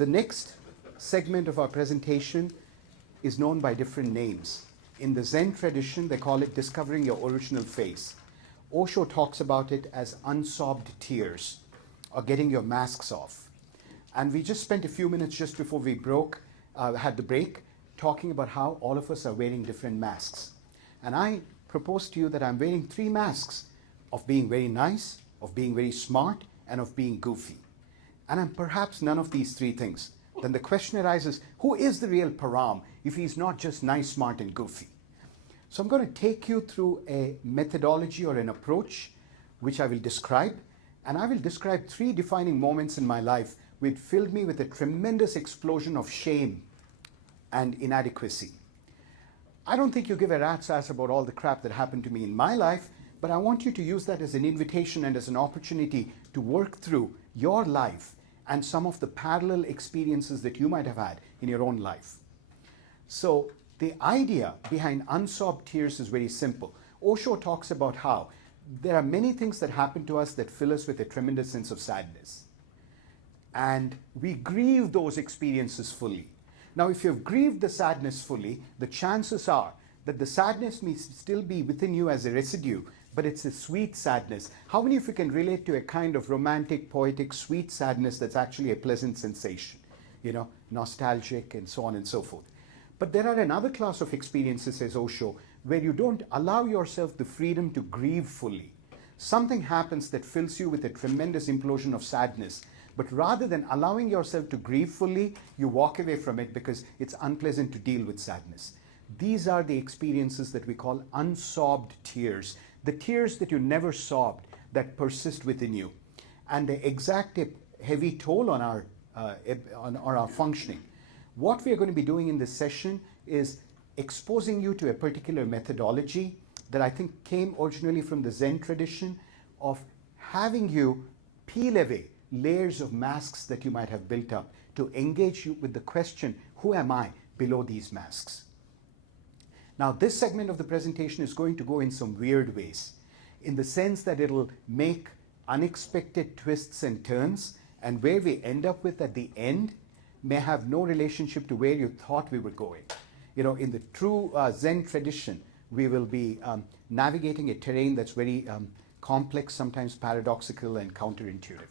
The next segment of our presentation is known by different names. In the Zen tradition, they call it discovering your original face. Osho talks about it as unsobbed tears, or getting your masks off. And we just spent a few minutes just before we had the break, talking about how all of us are wearing different masks. And I propose to you that I'm wearing 3 masks: of being very nice, of being very smart, and of being goofy. And I'm perhaps none of these 3 things. Then the question arises, who is the real Param if he's not just nice, smart, and goofy? So I'm going to take you through a methodology or an approach which I will describe. And I will describe 3 defining moments in my life which filled me with a tremendous explosion of shame and inadequacy. I don't think you give a rat's ass about all the crap that happened to me in my life, but I want you to use that as an invitation and as an opportunity to work through your life and some of the parallel experiences that you might have had in your own life. So the idea behind unsobbed tears is very simple. Osho talks about how there are many things that happen to us that fill us with a tremendous sense of sadness. And we grieve those experiences fully. Now, if you've grieved the sadness fully, the chances are that the sadness may still be within you as a residue, but it's a sweet sadness. How many of you can relate to a kind of romantic, poetic, sweet sadness that's actually a pleasant sensation? You know, nostalgic and so on and so forth. But there are another class of experiences, says Osho, where you don't allow yourself the freedom to grieve fully. Something happens that fills you with a tremendous implosion of sadness. But rather than allowing yourself to grieve fully, you walk away from it because it's unpleasant to deal with sadness. These are the experiences that we call unsobbed tears. The tears that you never sobbed, that persist within you. And they exact a heavy toll on our functioning. What we are going to be doing in this session is exposing you to a particular methodology that I think came originally from the Zen tradition of having you peel away layers of masks that you might have built up to engage you with the question, who am I below these masks? Now, this segment of the presentation is going to go in some weird ways, in the sense that it'll make unexpected twists and turns, and where we end up with at the end may have no relationship to where you thought we were going. You know, in the true Zen tradition, we will be navigating a terrain that's very complex, sometimes paradoxical and counterintuitive.